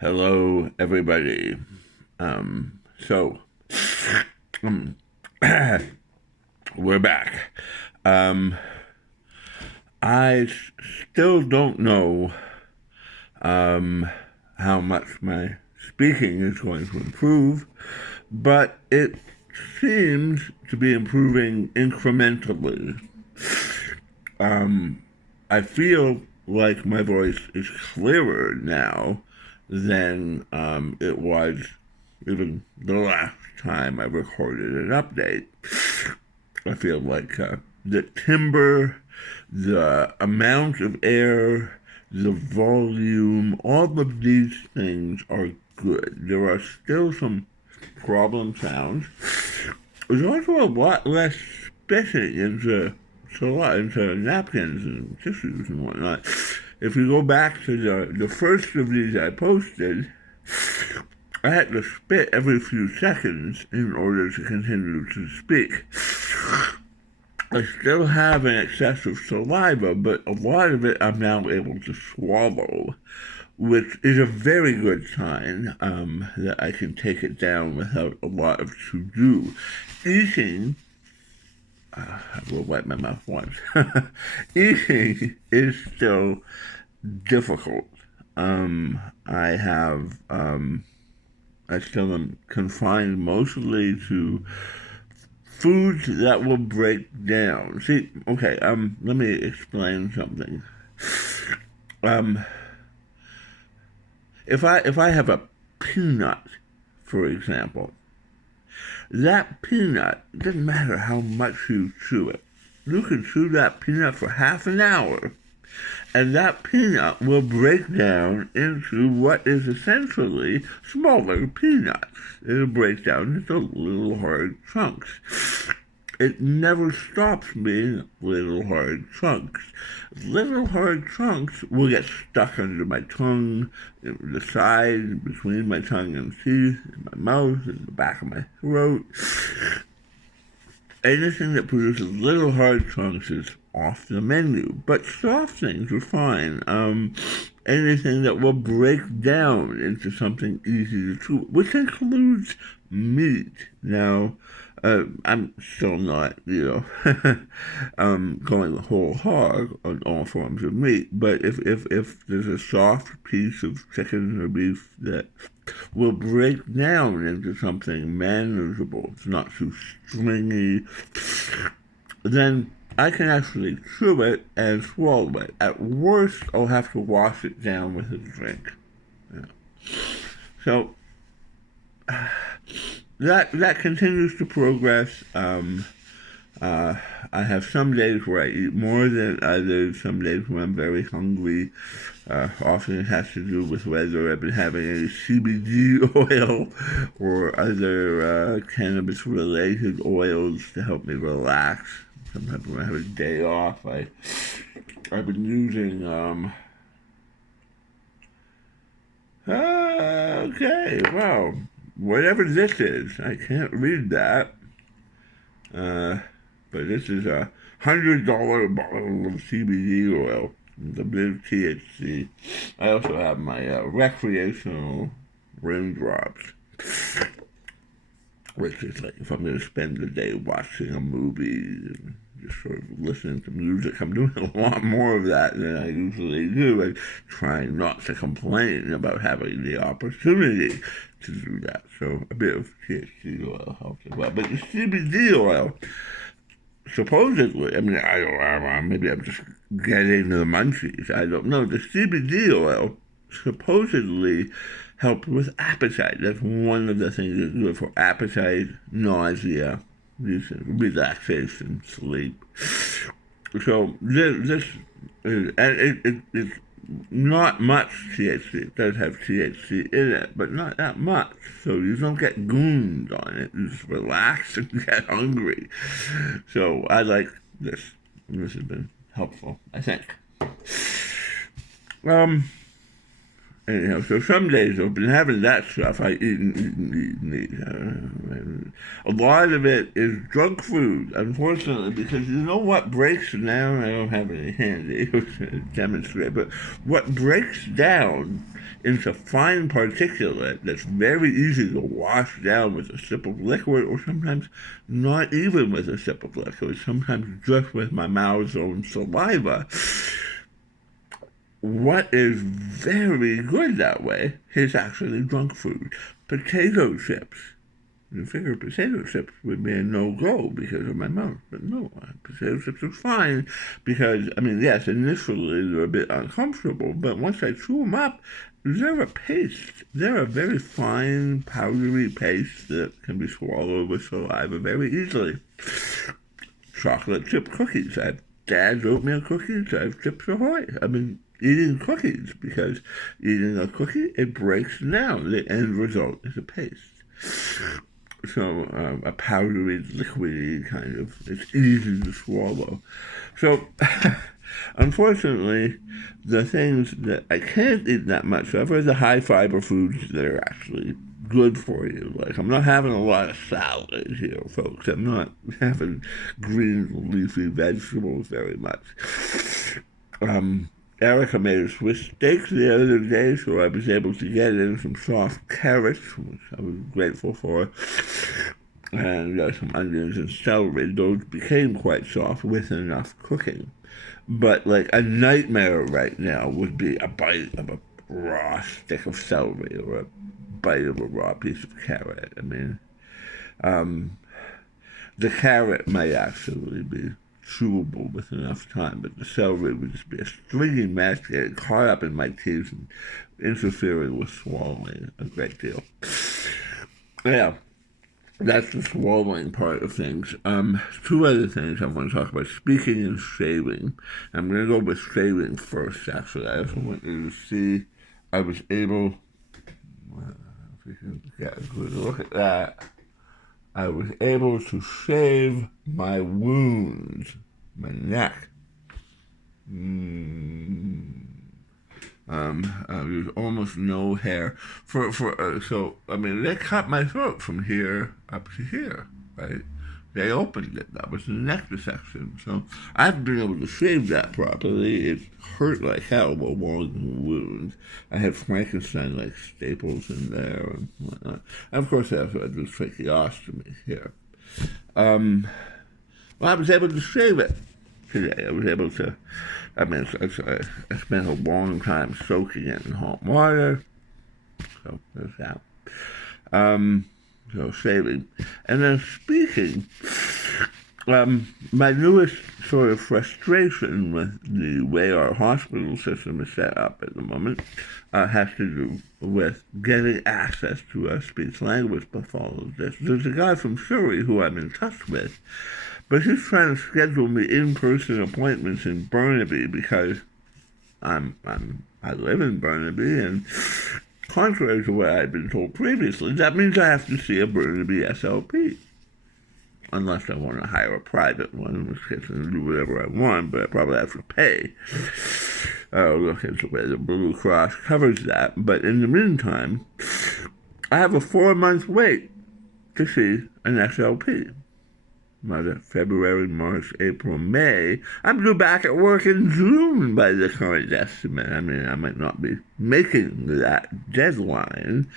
Hello, everybody. So, um, we're back. Um, still don't know, how much my speaking is going to improve, but it seems to be improving incrementally. I feel like my voice is clearer now than it was even the last time I recorded an update. I feel like the timbre, the amount of air, the volume, all of these things are good. There are still some problem sounds. There's also a lot less spitting into napkins and tissues and whatnot. If you go back to the first of these I posted, I had to spit every few seconds in order to continue to speak. I still have an excess of saliva, but a lot of it I'm now able to swallow, which is a very good sign that I can take it down without a lot of to-do. Eating, I will wipe my mouth once. Eating is still difficult. I have, I still am confined mostly to foods that will break down. See, okay, let me explain something. Um, if I have a peanut, for example, that peanut, it doesn't matter how much you chew it. You can chew that peanut for half an hour, and that peanut will break down into what is essentially smaller peanuts. It'll break down into little hard chunks. It never stops being little hard chunks. Little hard chunks will get stuck under my tongue, in the side, between my tongue and teeth, in my mouth, in the back of my throat. Anything that produces little hard chunks is off the menu, but soft things are fine. Anything that will break down into something easy to chew, which includes meat. Now, I'm still not, going whole hog on all forms of meat, but if there's a soft piece of chicken or beef that will break down into something manageable, it's not too stringy, then I can actually chew it and swallow it. At worst, I'll have to wash it down with a drink. Yeah. So that continues to progress. I have some days where I eat more than others, some days when I'm very hungry. Often it has to do with whether I've been having any CBD oil or other cannabis-related oils to help me relax. Sometimes when I have a day off, I've been using, okay, well, whatever this is, I can't read that. But this is $100 bottle of CBD oil, the big THC. I also have my recreational raindrops, which is like if I'm going to spend the day watching a movie and just sort of listening to music. I'm doing a lot more of that than I usually do. I'm trying not to complain about having the opportunity to do that. So a bit of THC oil helps as well. But the CBD oil, supposedly, I mean, I don't know, maybe I'm just getting the munchies. I don't know. The CBD oil supposedly helps with appetite. That's one of the things that's good for appetite, nausea, relaxation, sleep. So this is, and it's not much THC. It does have THC in it, but not that much. So you don't get gooned on it. You just relax and get hungry. So I like this. This has been helpful, I think. Anyhow, so some days I've been having that stuff. I eat and eat and eat and eat. A lot of it is junk food, unfortunately, because you know what breaks down? I don't have any handy to demonstrate, but what breaks down into fine particulate that's very easy to wash down with a sip of liquid, or sometimes not even with a sip of liquid, sometimes just with my mouth's own saliva. What is very good that way is actually junk food. Potato chips. You figure potato chips would be a no-go because of my mouth. But no, potato chips are fine because, I mean, yes, initially they're a bit uncomfortable, but once I chew them up, they're a paste. They're a very fine, powdery paste that can be swallowed with saliva very easily. Chocolate chip cookies. I have Dad's oatmeal cookies. I have Chips Ahoy. I mean, eating cookies, because eating a cookie, it breaks down. The end result is a paste. So a powdery, liquidy kind of, it's easy to swallow. So unfortunately, the things that I can't eat that much of are the high fiber foods that are actually good for you. Like, I'm not having a lot of salad here, folks. I'm not having green leafy vegetables very much. Erica made a Swiss steak the other day, so I was able to get in some soft carrots, which I was grateful for, and some onions and celery. Those became quite soft with enough cooking. But like a nightmare right now would be a bite of a raw stick of celery or a bite of a raw piece of carrot. I mean, the carrot might actually be chewable with enough time, but the celery would just be a stringy mess, getting caught up in my teeth and interfering with swallowing a great deal. Yeah, that's the swallowing part of things. Two other things I want to talk about: speaking and shaving. I'm going to go with shaving first, actually. I also want you to see I was able, if you can get a good look at that, I was able to shave my wounds, my neck. There's almost no hair. So I mean, they cut my throat from here up to here, right? They opened it. That was the neck dissection. So I haven't been able to shave that properly. It hurt like hell along the wound. I had Frankenstein-like staples in there and whatnot. And of course, I also had this tracheostomy here. Well, I was able to shave it today. I was able to, I mean, I spent a long time soaking it in hot water. So there's that. So shaving. And then speaking, my newest sort of frustration with the way our hospital system is set up at the moment has to do with getting access to a speech-language pathologist. There's a guy from Surrey who I'm in touch with, but he's trying to schedule me in-person appointments in Burnaby because I live in Burnaby, and contrary to what I'd been told previously, that means I have to see a Burnaby SLP. Unless I want to hire a private one, in which case I can do whatever I want, but I probably have to pay. Look into where the Blue Cross covers that. But in the meantime, I have a 4-month wait to see an SLP. February, March, April, May. I'm due back at work in June by the current estimate. I mean, I might not be making that deadline,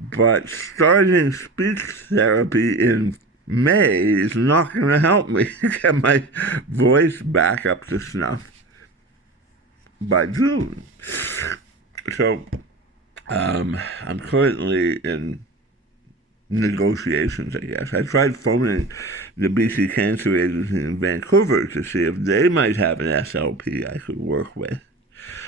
but starting speech therapy in May is not going to help me get my voice back up to snuff by June. So, I'm currently in negotiations, I guess. I tried phoning the BC Cancer Agency in Vancouver to see if they might have an SLP I could work with.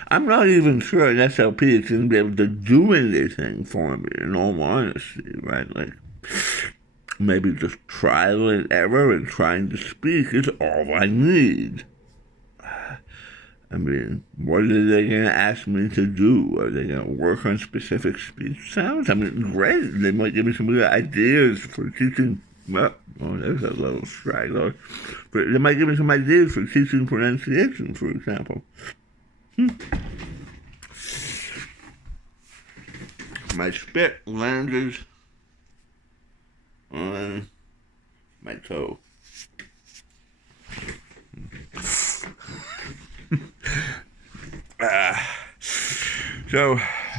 I'm not even sure an SLP is going to be able to do anything for me, in all honesty, right? Like, maybe just trial and error and trying to speak is all I need. I mean, what are they going to ask me to do? Are they going to work on specific speech sounds? I mean, great. They might give me some good ideas for teaching. Well, there's a little straggler. But they might give me some ideas for teaching pronunciation, for example. my spit landed on my toe. So,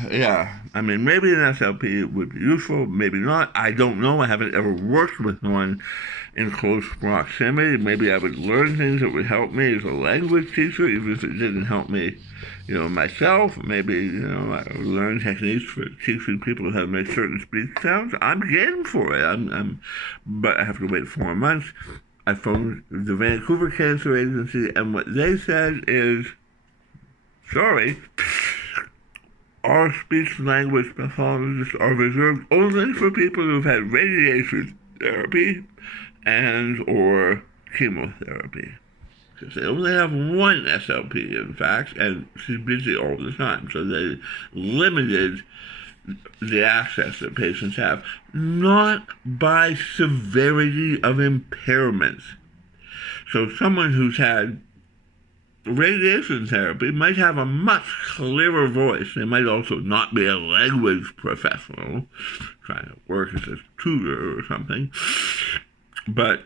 yeah, I mean, maybe an SLP would be useful, maybe not. I don't know. I haven't ever worked with one in close proximity. Maybe I would learn things that would help me as a language teacher, even if it didn't help me, myself. Maybe, I would learn techniques for teaching people how to make certain speech sounds. I'm game for it. But I have to wait 4 months. I phoned the Vancouver Cancer Agency, and what they said is, sorry, our speech-language pathologists are reserved only for people who've had radiation therapy and or chemotherapy. Because they only have one SLP, in fact, and she's busy all the time. So they limited the access that patients have, not by severity of impairments. So someone who's had radiation therapy might have a much clearer voice. They might also not be a language professional, trying to work as a tutor or something, but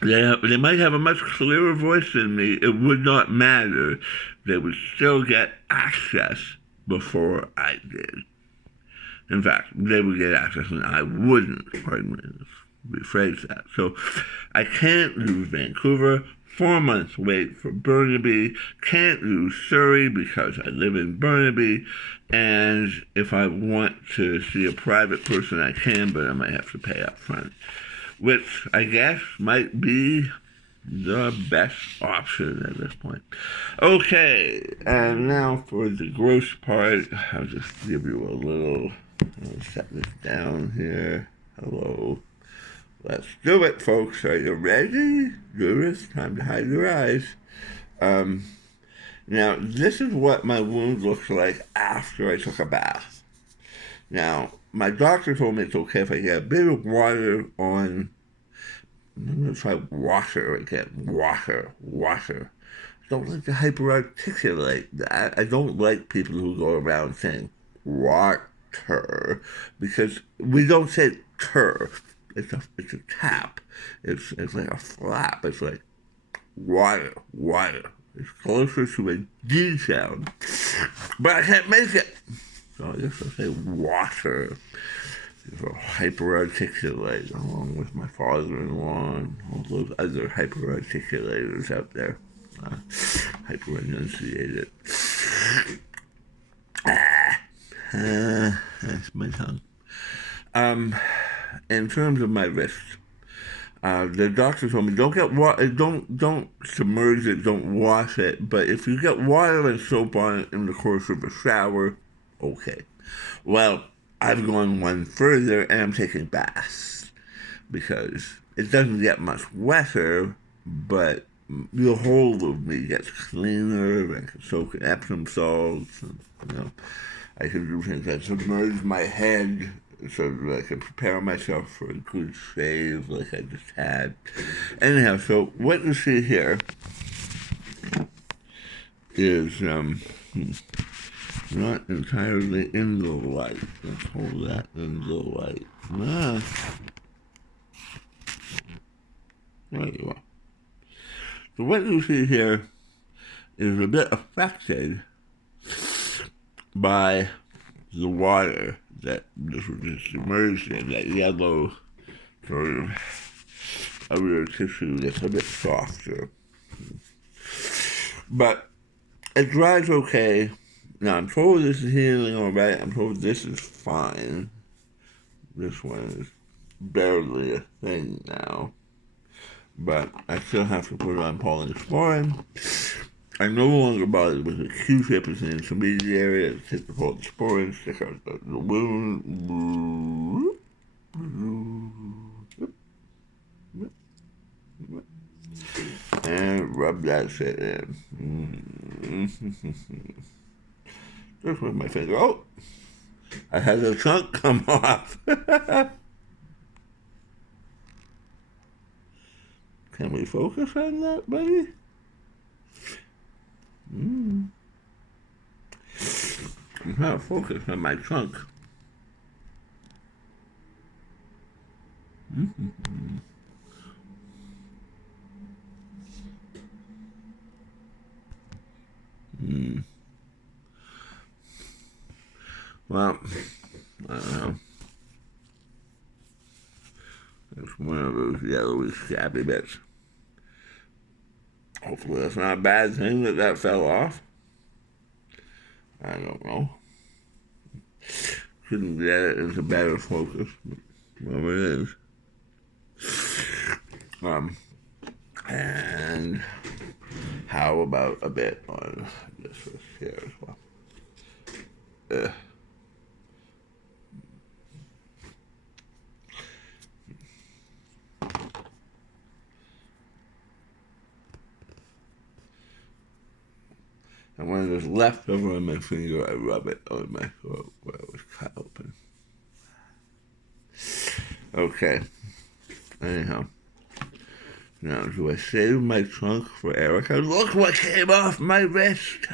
they might have a much clearer voice than me. It would not matter. They would still get access before I did. In fact, they would get access and I wouldn't. Pardon me, rephrase that. So I can't do Vancouver. 4 months wait for Burnaby. Can't do Surrey because I live in Burnaby. And if I want to see a private person, I can, but I might have to pay up front, which I guess might be the best option at this point. Okay, and now for the gross part. I'll just give you a little, I'll set this down here. Hello. Let's do it, folks. Are you ready? Do this. Time to hide your eyes. Now, this is what my wound looks like after I took a bath. Now, my doctor told me it's okay if I get a bit of water on. I'm going to try washer again. Washer. I don't like to hyperarticulate. I don't like people who go around saying water, because we don't say tur. It's a tap. It's like a flap. It's like water. It's closer to a D sound, but I can't make it. So I guess I'll say water. I'll hyperarticulate along with my father-in-law and all those other hyperarticulators out there. Hyper-enunciated. That's my tongue. In terms of my wrist, the doctor told me don't get water, don't submerge it, don't wash it. But if you get water and soap on it in the course of a shower, okay. Well, I've gone one further and I'm taking baths because it doesn't get much wetter, but the whole of me gets cleaner. I can soak in Epsom salts, and, I can do things like submerge my head so that I can prepare myself for a good shave like I just had. Anyhow, so what you see here is not entirely in the light. Let's hold that in the light. There you are. So what you see here is a bit affected by the water that this was just immersed in, that yellow sort of outer tissue that's a bit softer. But it dries okay. Now, I'm told this is healing all right. I'm told this is fine. This one is barely a thing now. But I still have to put on polysporin. I'm no longer bothered with a Q-tip as an intermediary. I take the polysporin, stick out the wound, and rub that shit in. Just with my finger. Oh! I had the chunk come off. Can we focus on that, buddy? I'm not focused on my chunk. Well, I don't know. It's one of those yellowy, scabby bits. Hopefully that's not a bad thing that fell off. I don't know. Couldn't get it into better focus, but whatever it is. And how about a bit on this here as well? And when there's left over on my finger, I rub it on my throat where it was cut open. Okay. Anyhow. Now, do I save my trunk for Erica? Look what came off my wrist!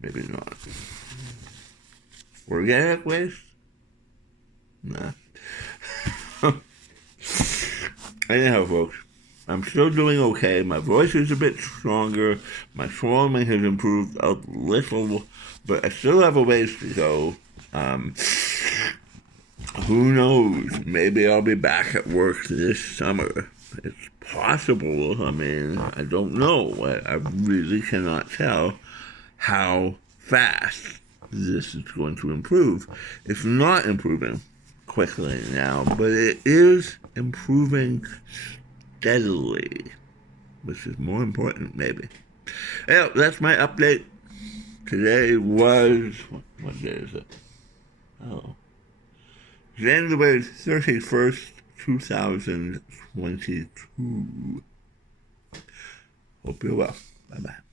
Maybe not. Organic waste? Nah. Anyhow, folks, I'm still doing okay. My voice is a bit stronger. My swallowing has improved a little, but I still have a ways to go. Who knows? Maybe I'll be back at work this summer. It's possible. I mean, I don't know. I really cannot tell how fast this is going to improve. It's not improving quickly now, but it is improving steadily, which is more important, maybe. Yeah, that's my update. Today was, what day is it? Oh, January 31st, 2022. Hope you're well. Bye-bye.